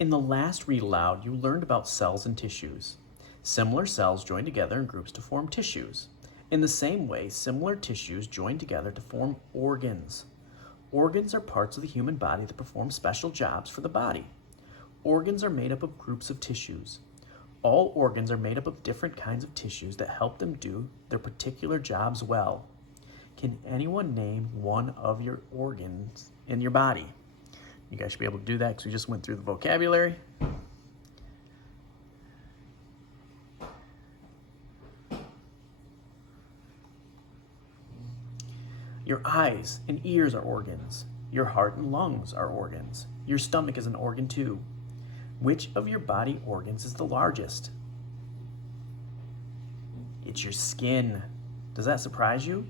In the last read aloud, you learned about cells and tissues. Similar cells join together in groups to form tissues. In the same way, similar tissues join together to form organs. Organs are parts of the human body that perform special jobs for the body. Organs are made up of groups of tissues. All organs are made up of different kinds of tissues that help them do their particular jobs well. Can anyone name one of your organs in your body? You guys should be able to do that because we just went through the vocabulary. Your eyes and ears are organs. Your heart and lungs are organs. Your stomach is an organ too. Which of your body organs is the largest? It's your skin. Does that surprise you?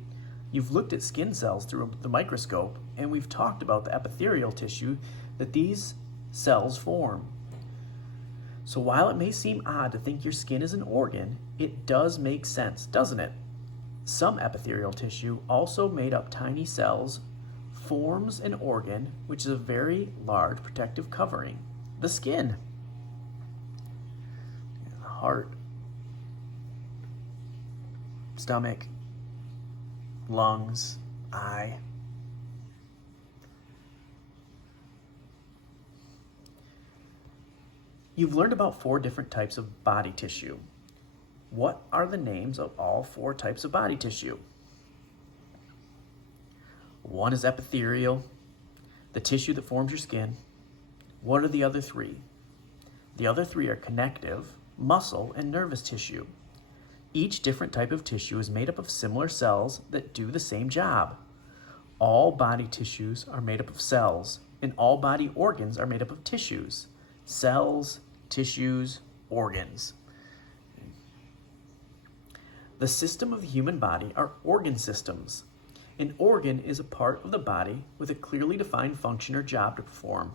You've looked at skin cells through the microscope, and we've talked about the epithelial tissue that these cells form. So while it may seem odd to think your skin is an organ, it does make sense, doesn't it? Some epithelial tissue, also made up tiny cells, forms an organ, which is a very large protective covering, the skin. Heart, stomach, lungs, eye. You've learned about 4 different types of body tissue. What are the names of all 4 types of body tissue? One is epithelial, the tissue that forms your skin. What are the other 3? The other 3 are connective, muscle, and nervous tissue. Each different type of tissue is made up of similar cells that do the same job. All body tissues are made up of cells, and all body organs are made up of tissues. Cells, tissues, organs. The system of the human body are organ systems. An organ is a part of the body with a clearly defined function or job to perform.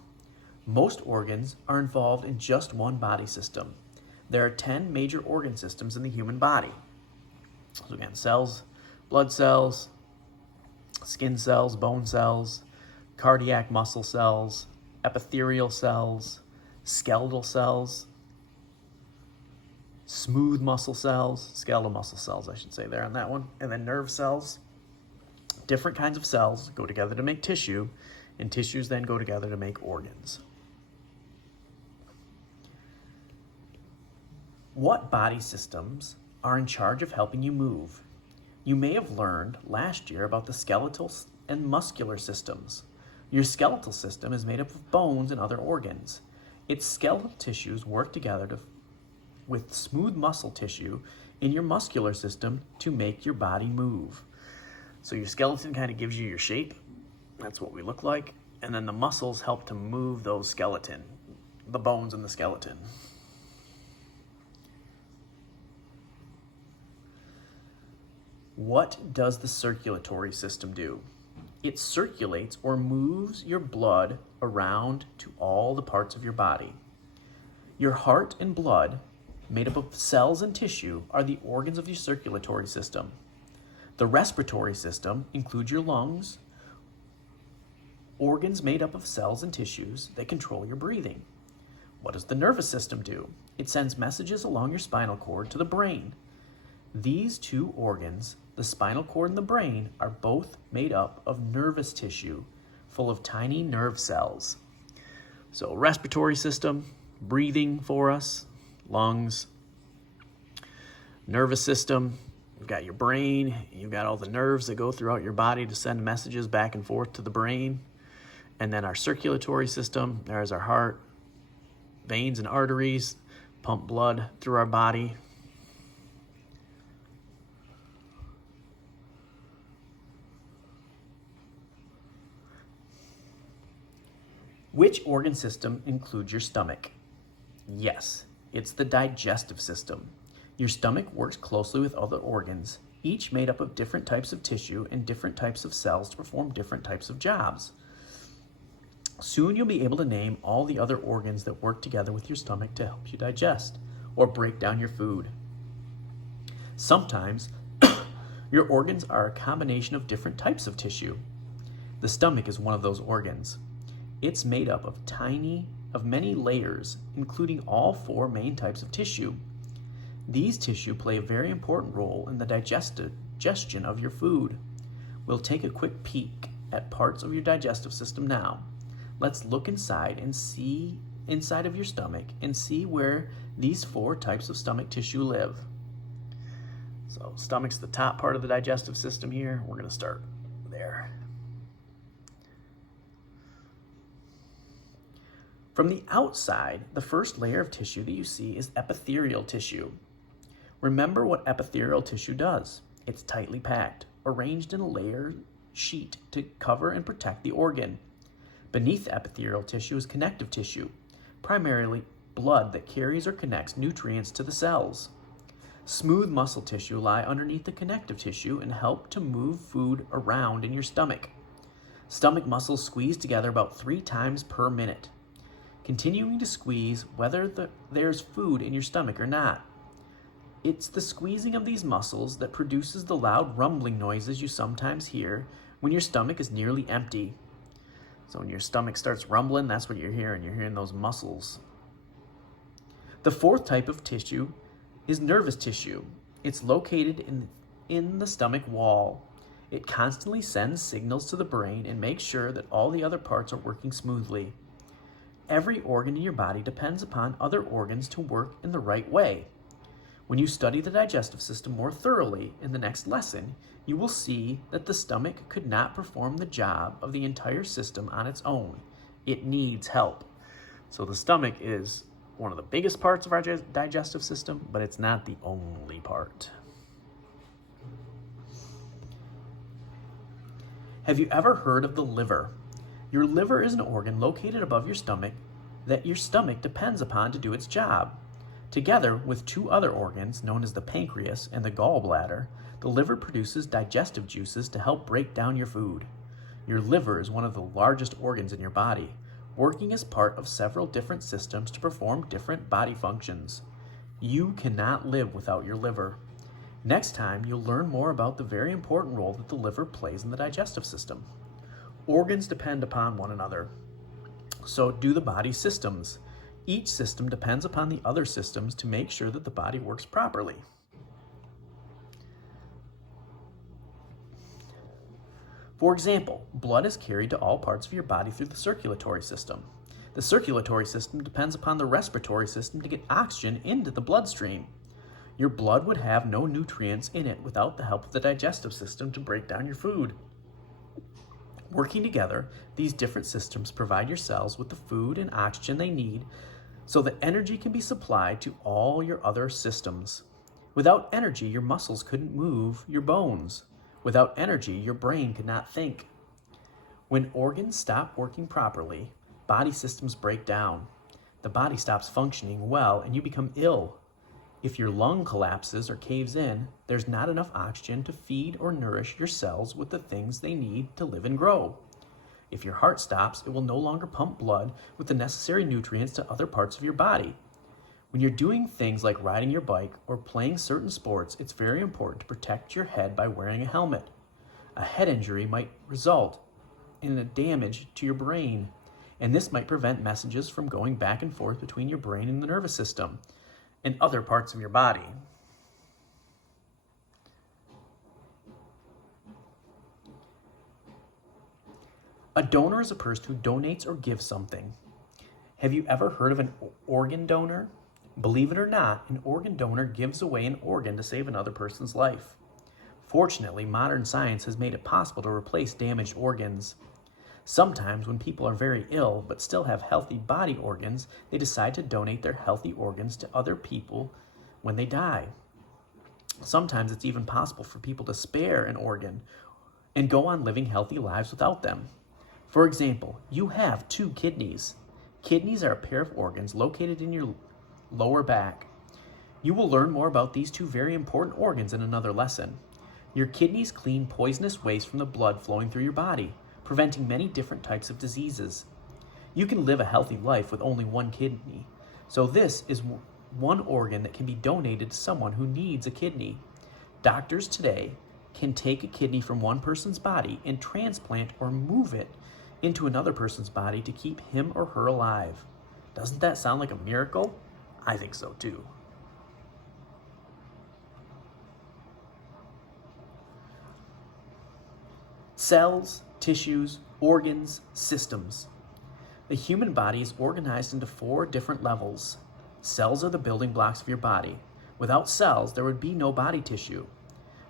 Most organs are involved in just one body system. There are 10 major organ systems in the human body. So again, cells, blood cells, skin cells, bone cells, cardiac muscle cells, epithelial cells, skeletal cells, smooth muscle cells, skeletal muscle cells, I should say there on that one, and then nerve cells. Different kinds of cells go together to make tissue, and tissues then go together to make organs. What body systems are in charge of helping you move? You may have learned last year about the skeletal and muscular systems. Your skeletal system is made up of bones and other organs. Its skeletal tissues work together with smooth muscle tissue in your muscular system to make your body move. So your skeleton kind of gives you your shape. That's what we look like. And then the muscles help to move those skeleton, the bones in the skeleton. What does the circulatory system do? It circulates or moves your blood around to all the parts of your body. Your heart and blood, made up of cells and tissue, are the organs of your circulatory system. The respiratory system includes your lungs, organs made up of cells and tissues that control your breathing. What does the nervous system do? It sends messages along your spinal cord to the brain. These 2 organs, the spinal cord and the brain, are both made up of nervous tissue full of tiny nerve cells. So respiratory system, breathing for us, lungs. Nervous system, you've got your brain, you've got all the nerves that go throughout your body to send messages back and forth to the brain. And then our circulatory system, there's our heart, veins and arteries, pump blood through our body. Which organ system includes your stomach? Yes, it's the digestive system. Your stomach works closely with other organs, each made up of different types of tissue and different types of cells to perform different types of jobs. Soon you'll be able to name all the other organs that work together with your stomach to help you digest or break down your food. Sometimes your organs are a combination of different types of tissue. The stomach is one of those organs. It's made up of of many layers, including all 4 main types of tissue. These tissue play a very important role in the digestion of your food. We'll take a quick peek at parts of your digestive system now. Let's look inside and see inside of your stomach and see where these 4 types of stomach tissue live. So stomach's the top part of the digestive system here. We're going to start there. From the outside, the first layer of tissue that you see is epithelial tissue. Remember what epithelial tissue does. It's tightly packed, arranged in a layer sheet to cover and protect the organ. Beneath the epithelial tissue is connective tissue, primarily blood that carries or connects nutrients to the cells. Smooth muscle tissue lie underneath the connective tissue and help to move food around in your stomach. Stomach muscles squeeze together about 3 times per minute, continuing to squeeze whether there's food in your stomach or not. It's the squeezing of these muscles that produces the loud rumbling noises you sometimes hear when your stomach is nearly empty. So when your stomach starts rumbling, that's what you're hearing. You're hearing those muscles. The 4th type of tissue is nervous tissue. It's located in the stomach wall. It constantly sends signals to the brain and makes sure that all the other parts are working smoothly. Every organ in your body depends upon other organs to work in the right way. When you study the digestive system more thoroughly in the next lesson, you will see that the stomach could not perform the job of the entire system on its own. It needs help. So the stomach is one of the biggest parts of our digestive system, but it's not the only part. Have you ever heard of the liver? Your liver is an organ located above your stomach that your stomach depends upon to do its job. Together with 2 other organs, known as the pancreas and the gallbladder, the liver produces digestive juices to help break down your food. Your liver is one of the largest organs in your body, working as part of several different systems to perform different body functions. You cannot live without your liver. Next time, you'll learn more about the very important role that the liver plays in the digestive system. Organs depend upon one another. So do the body's systems. Each system depends upon the other systems to make sure that the body works properly. For example, blood is carried to all parts of your body through the circulatory system. The circulatory system depends upon the respiratory system to get oxygen into the bloodstream. Your blood would have no nutrients in it without the help of the digestive system to break down your food. Working together, these different systems provide your cells with the food and oxygen they need so that energy can be supplied to all your other systems. Without energy, your muscles couldn't move your bones. Without energy, your brain could not think. When organs stop working properly, body systems break down. The body stops functioning well and you become ill. If your lung collapses or caves in, there's not enough oxygen to feed or nourish your cells with the things they need to live and grow. If your heart stops, it will no longer pump blood with the necessary nutrients to other parts of your body. When you're doing things like riding your bike or playing certain sports, it's very important to protect your head by wearing a helmet. A head injury might result in a damage to your brain, and this might prevent messages from going back and forth between your brain and the nervous system and other parts of your body. A donor is a person who donates or gives something. Have you ever heard of an organ donor? Believe it or not, an organ donor gives away an organ to save another person's life. Fortunately, modern science has made it possible to replace damaged organs. Sometimes when people are very ill but still have healthy body organs, they decide to donate their healthy organs to other people when they die. Sometimes it's even possible for people to spare an organ and go on living healthy lives without them. For example, you have 2 kidneys. Kidneys are a pair of organs located in your lower back. You will learn more about these 2 very important organs in another lesson. Your kidneys clean poisonous waste from the blood flowing through your body, preventing many different types of diseases. You can live a healthy life with only 1 kidney, so this is one organ that can be donated to someone who needs a kidney. Doctors today can take a kidney from one person's body and transplant or move it into another person's body to keep him or her alive. Doesn't that sound like a miracle? I think so too. Cells, tissues, organs, systems. The human body is organized into 4 different levels. Cells are the building blocks of your body. Without cells, there would be no body tissue,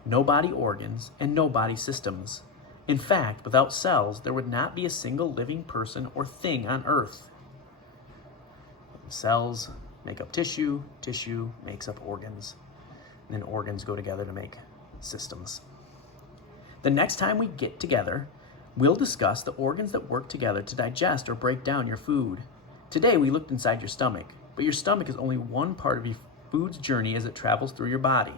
no body organs, and no body systems. In fact, without cells, there would not be a single living person or thing on Earth. Cells make up tissue, tissue makes up organs, and then organs go together to make systems. The next time we get together, we'll discuss the organs that work together to digest or break down your food. Today we looked inside your stomach, but your stomach is only one part of your food's journey as it travels through your body.